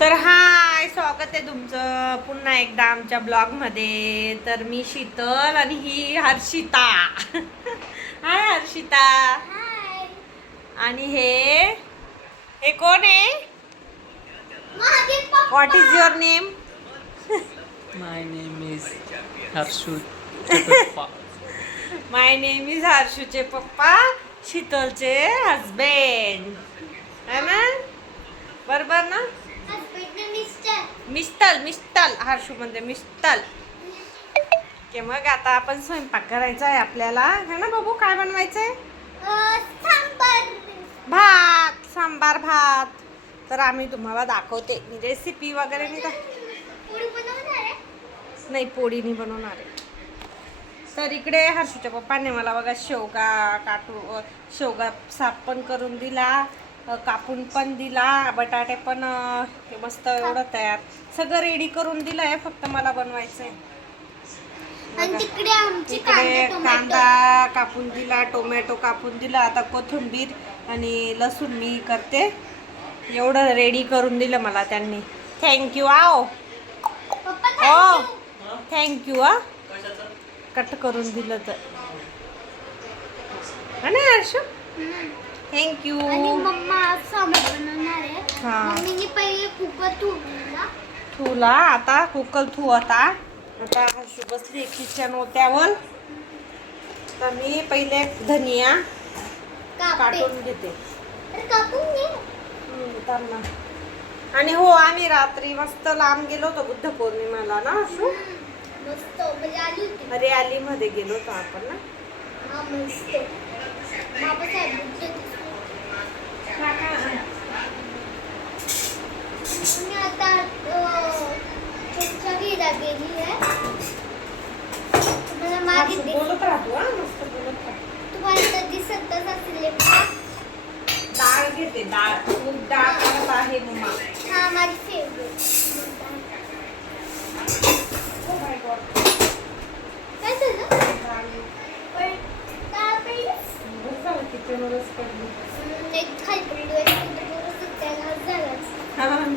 तर हाय, स्वागत आहे तुमचं पुन्हा एकदा आमच्या ब्लॉगमध्ये. तर मी शीतल आणि ही हर्षिता. हाय हर्षिता. आणि हे कोण आहे? What is your name? My name is Harshu Chapappa. My name is हर्षूचे पप्पा, शीतलचे हजबंड. है ना? बरोबर ना? मिस्टल हर्षू म्हणजे मिस्टल. के मग आता आपण स्वयंपाक करायचा आहे आपल्याला, है ना बाबू? काय बनवायचंय? सांबार भात. तर आम्ही तुम्हाला दाखवते मी रेसिपी वगैरे. नाही, पोळी नाही बनवणार आहे. तर इकडे हर्षूच्या पप्पाने मला बघा शेवगा साफ पण करून दिला, कापून पण दिला, बटाटे पण मस्त एवढं तयार सगळं रेडी करून दिलं आहे. फक्त मला बनवायचं आहे. इकडे कांदा कापून दिला, टोमॅटो कापून दिला, आता कोथिंबीर आणि लसूण मी करते. एवढं रेडी करून दिलं मला त्यांनी. थँक्यू. आओ हो, थँक्यू. कट करून दिलं तर हा ना हर्षू? थँक्यू. ठुला आता कुकर आता हर्षू बसली किचन ओट्यावर. तर मी पहिले धनिया काटून घेते. आणि हो, आम्ही रात्री मस्त लांब गेलो होतो बुद्ध पौर्णिमेला ना हर्षू? रॅली मध्ये गेलो होतो आपण ना. बोलत राहतो. मस्त बोलत राहतो. तुम्हाला दिसतच असेल डाळ घेते. डाळ खूप डाळ करत आहे मम्मा. हा, माझी फेवरेट. काय झालं?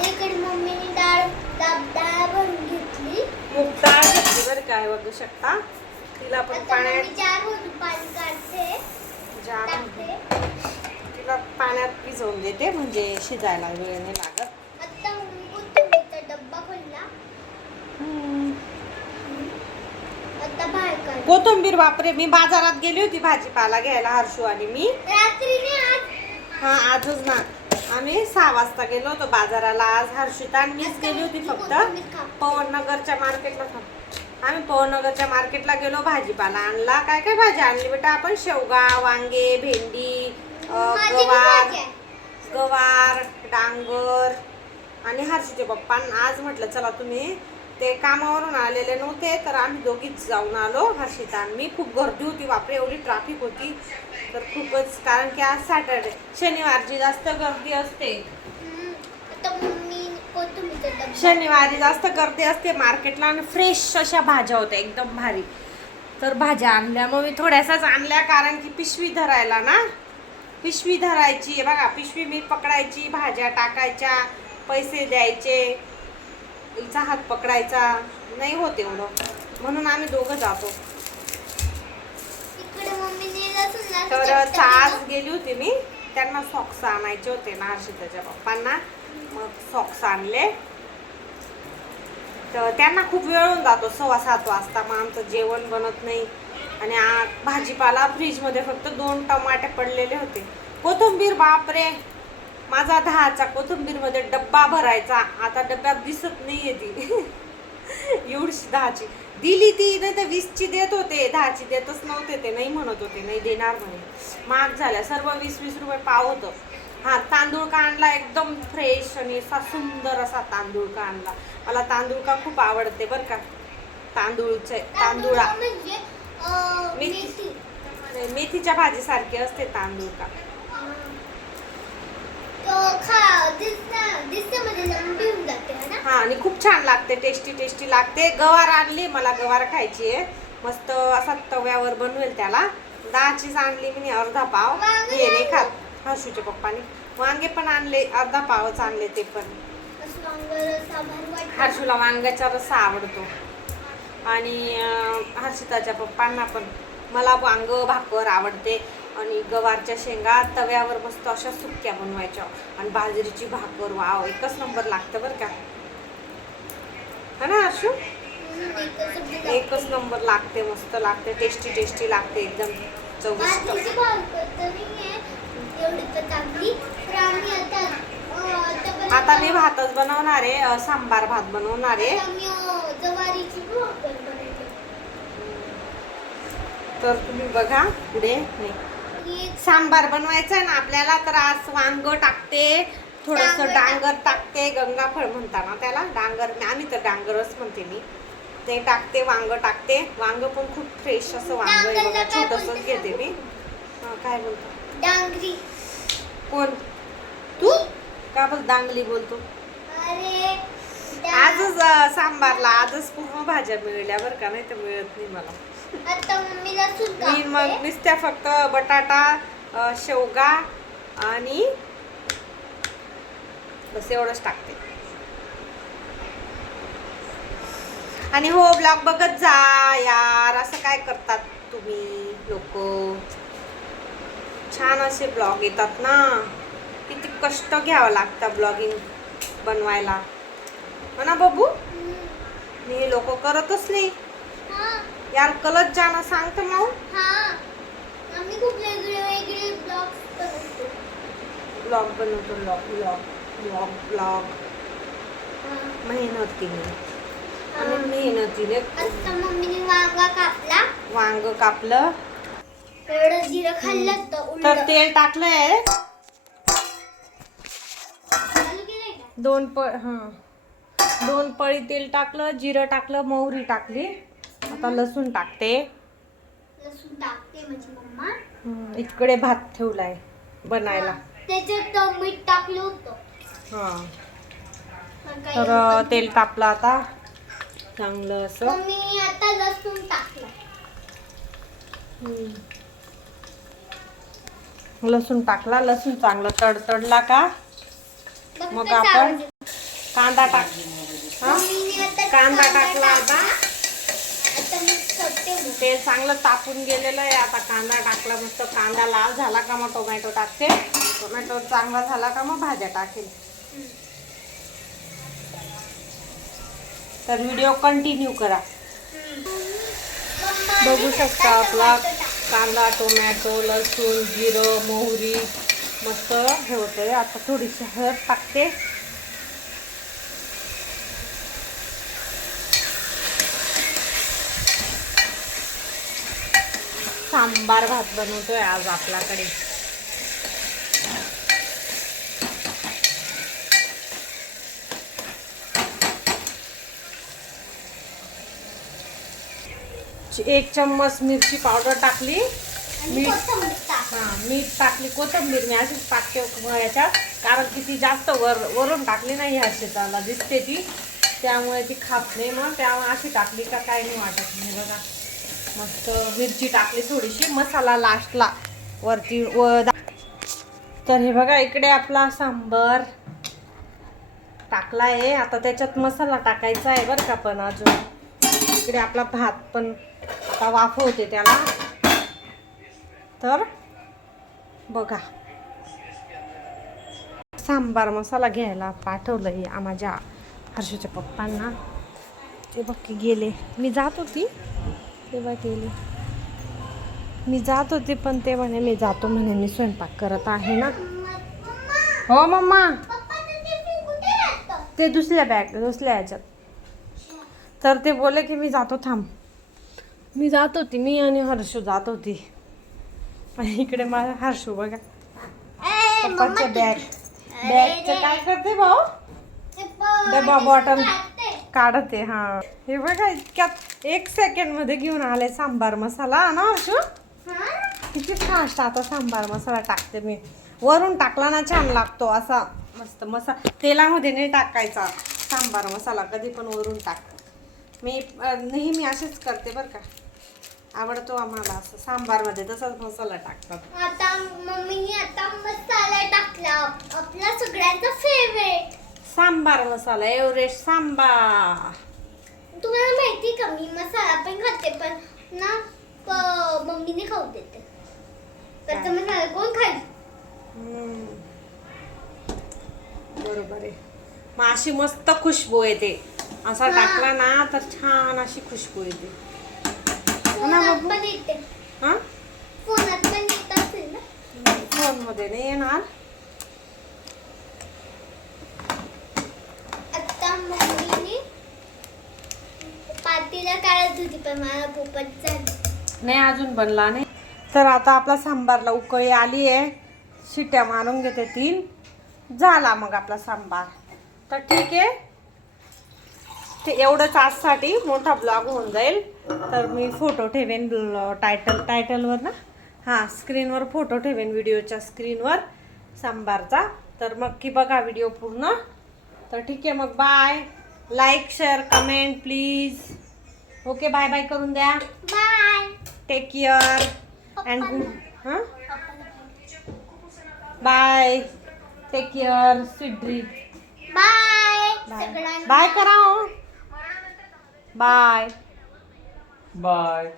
इकडे मम्मीने डाळ भरून घेतली. मूग डाळ घेतली बरं काय, बघू शकता. तिला पण पाण्यात तिला पाण्यात भिजवून देते, म्हणजे शिजायला वेळ नाही लागत. डब्बा खोलला. आता बाहेर काढ. कोथिंबीर बापरे, मी बाजारात गेली होती भाजीपाला घ्यायला, हर्षू आणि मी. रात्रीने हा, आजच ना. आम्ही 6 वाजता गेलो होतो बाजाराला. आज हर्षिता आणि मीच गेली होती फक्त. पवननगरच्या मार्केटला आम्ही पवननगरच्या मार्केटला गेलो, भाजीपाला आणला. काय काय भाजी आणली बेटा आपण? शेवगा, वांगे, भेंडी, गवार, डांगर. आणि हर्षूचे पप्पा आज म्हटलं चला, तुम्ही ते कामावरून आलेले नव्हते तर आम्ही दोघीच जाऊन आलो, हर्षिता आणि मी. खूप गर्दी होती बापरे, एवढी ट्रॅफिक होती तर खूपच. कारण की आज सॅटर्डे, शनिवारची जास्त गर्दी असते. शनिवारी जास्त गर्दी असते मार्केटला. आणि फ्रेश अशा भाज्या होत्या, एकदम भारी. तर भाज्या आणल्या मग मी थोड्याशाच आणल्या, कारण की पिशवी धरायला ना, पिशवी धरायची बघा. पिशवी मी पकडायची, भाज्या टाकायच्या, पैसे द्यायचे, हिचा हात पकडायचा नाही होत एवढं, म्हणून आम्ही दोघं जातो. तर आज गेली होती मी, त्यांना सॉक्स आणायचे होते ना हर्षिताच्या पप्पांना. मग सॉक्स आणले. तर त्यांना खूप वेळ होऊन जातो, 6:15 वाजता. मग आमचं जेवण बनत नाही. आणि भाजीपाला फ्रीजमध्ये फक्त 2 टमाटे पडलेले होते. कोथिंबीर बापरे, माझा 10चा कोथिंबीरमध्ये डब्बा भरायचा. आता डब्यात दिसत नाहीये ती. एवढीशी 10ची दिली ती, नाही तर 20ची देत होते. 10ची देतच नव्हते ते, नाही म्हणत होते, नाही देणार म्हणे. महाग झाल्या सर्व. 20-20 रुपये पाव होतं. हा, तांदूळ का आणला एकदम फ्रेश आणि असा सुंदर असा तांदूळ का आणला. मला तांदूळ का खूप आवडते बरं का. तांदूळा मेथीच्या भाजी सारखे असते तांदूळ का. हा, आणि खूप छान लागते, टेस्टी लागते. गवार आणली, मला गवार खायची आहे. मस्त असा तव्यावर बनवेल त्याला. 10चीच आणली मी, अर्धा पाव. हे नाही खात हर्षूच्या पप्पाने. वांगे पण आणले, अर्धा पावच आणले ते पण. असं वांगं रस्सा भारी वाटतं. हर्षूला वांग्याचा रस्सा आवडतो आणि हर्षिताच्या पप्पांना पण. मला वांग भाकर आवडते आणि गवारच्या शेंगा तव्यावर मस्त अशा सुक्या बनवायच्या आणि बाजरीची भाकर, वाव एकच नंबर लागतं बरं का. है ना हर्षू? एकच नंबर लागते, मस्त लागते, टेस्टी टेस्टी लागते, एकदम चविष्ट. बाजरीची भाकर तर नाहीये, एवढी तर टाकली. तर आम्ही आता मी भातच बनवणार आहे, सांबार भात बनवणार आहे. जवारीची भाकर बनवते. तर तुम्ही बघा पुढे. सांबार बनवायचं आहे ना आपल्याला, तर आज वांग टाकते, थोडस डांगर टाकते, गंगाफळ म्हणताना त्याला, डांगर आम्ही तर डांगरच म्हणते मी. ते टाकते, वांग टाकते. वांग पण खूप फ्रेश असं वांग आहे बघा, छोटंसंच घेते मी. काय बोलतो? डांगरी. कोण तू? का बोल डांगली बोलतो? अरे आजच सांबारला आजच पूर्ण भाज्या मिळल्या बरं का, नाही तर मिळत नाही मला. आता मम्मी लसूण मी मग कापते. नुसत्या फक्त बटाटा, शेवगा आणि बस एवढंच टाकते. आणि हो, ब्लॉग बघत जा यार, असं काय करतात तुम्ही लोक. छान असे ब्लॉग येतात ना, किती कष्ट घ्यावं लागतं ब्लॉगिंग बनवायला, हो ना बबू? मी लोक करतच नाही हा यार, कलच जाणं सांगतो मग. हा आम्ही खूप वेगळे ब्लॉग्स बनवतो. ब्लॉग बनवतो, ब्लॉग मेहनतीने आणि मेहनतीने. आता मम्मीने वांगा कापला. वांग कापलं, एवढं जिरं खाल्लं तर तर उलट तेल टाकलंय. चालू केलंय का? दोन पळी तेल टाकलं, जिरं टाकलं, मोहरी टाकली. आता लसूण टाकते. लसूण टाकते म्हणजे मम्मा. इकडे भात ठेवलाय बनायला. त्याच्यात मीठ टाकलं होतं. हा, पण काही तर आपण- तेल तापलं आता चांगलं असं. मम्मीने आता लसूण टाकलं. लसूण टाकला, लसूण चांगलं तडतडला का बघ मग कसा आपण आवाज येतो. कांदा टाक. हा? मम्मीने आता कांदा टाकला आता. आता मी करते बघ. ते चांगलं तापून गेलेलं आहे. आता कांदा टाकला, मस्त कांदा लाल झाला का मग टोमॅटो टाकते. टोमॅटो चांगला झाला का मग भाज्या टाकेल. तर व्हिडिओ कंटिन्यू करा. मम्मा, बघू शकता आपला टोमॅटो टाक. कांदा, टोमॅटो, लसूण, जिरं, मोहरी मस्त हे होतंय. आता थोडीशी हळद टाकते. सांबार भात बनवतोय आज आपल्याकडे. एक चम्मच मिरची पावडर टाकली, आणि मीठ कोथिंबीर टाक. मीठ टाकली, कोथिंबीर मी अशीच टाकते याच्यात, कारण की ती जास्त वरून टाकली नाही ह्या शेताला दिसते ती, त्यामुळे ती खात नाही. मग त्यामुळे अशी टाकली का काय नाही वाटत नाही. बघा मस्त मिरची टाकली थोडीशी, मसाला लास्टला वरती तर हे बघा इकडे आपला सांबार टाकला आहे. आता त्याच्यात मसाला टाकायचा आहे बरं का. पण अजून इकडे आपला भात पण आता वाफवते त्याला. तर बघा सांबार मसाला घ्यायला पाठवलंय माझ्या हर्षूच्या पप्पांना. ते बघ की गेले. मी जात होती तेव्हा गेले. मी जात होते पण ते म्हणे मी जातो म्हणे, मी स्वयंपाक करत आहे ना. हो मम्मा, पप्पाचं टिफिन कुठे राहतं? ते दुसऱ्या ह्याच्यात. तर ते बोलले की मी जातो, थांब. मी जात होती, मी आणि हर्षू जात होती. आणि इकडे माझा हर्षू बघा पप्पाच्या बॅगचं काय करते भाऊ, डबा बॉटल काढते. हा हे बघा इतक्यात 1 सेकंड मध्ये घेऊन आले सांबार मसाला ना हर्षू. किती फास्ट. आता सांबार मसाला टाकते मी. वरून टाकला ना छान लागतो असा मस्त तेलामध्ये नाही टाकायचा सांबार मसाला, कधी पण वरून टाक. मी नेहमी असेच करते बरं का. आवडतो आम्हाला असं सांबारमध्ये तसाच मसाला टाकतात. आता मम्मीने आता मसाला टाकला, आपला सगळ्यांचा फेवरेट सांबार मसाला, एव्हरेस्ट सांबार. तुम्हाला माहिती का मी मसाला पण खाते, पण ना मम्मीने खाऊ देते. त्याचा मसाला कोण खाईल? बरोबर आहे. मग अशी मस्त खुशबू येते, असा हा. टाकला ना तर छान अशी खुशबू येते. फोनात पण येते, हा फोनात पण येत असेल ना. फोन मध्ये नाही येणार. आता मम्मीने पातीला काढत होती, पण मला पोपट झाली. नाही अजून बनला नाही. तर आता आपला सांबारला उकळी आली आहे, शिट्या मारून घेते 3, झाला मग आपला सांबार. तर ठीक आहे, ते एवढंच आजसाठी मोठा ब्लॉग होऊन जाईल. तर मी फोटो ठेवेन टायटलवर ना, हां स्क्रीनवर फोटो ठेवेन, व्हिडिओच्या स्क्रीनवर सांबारचा. तर मग की बघा व्हिडिओ पूर्ण. तर ठीक आहे मग, bye. Like share comment please. Okay, bye bye करून द्या. Bye. Take care and good. हां bye, take care, sweet dream. Bye bye सगळ्यांना. बाय करा हो. बाय. बाय.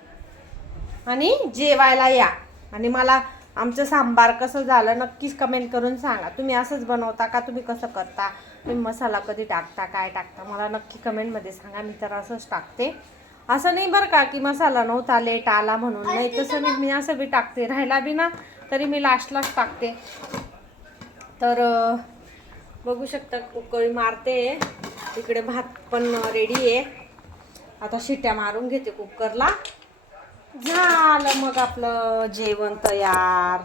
आणि जेवायला या. आणि मला आमचं सांबार कसं झालं नक्कीच कमेंट करून सांगा. तुम्ही असंच बनवता का, तुम्ही कसं करता, तुम्ही मसाला कधी टाकता, काय टाकता, मला नक्की कमेंटमध्ये सांगा. मी तर असंच टाकते. असं नाही बरं का की मसाला नव्हता, लेट आला म्हणून. नाही तसं नाही, मी असं बी टाकते. राहिला बी ना तरी मी लास्टलाच टाकते. तर बघू शकता उकळी मारते. इकडे भात पण रेडी आहे. आता शिट्या मारून घेते कुकरला. झालं मग आपलं जेवण तयार.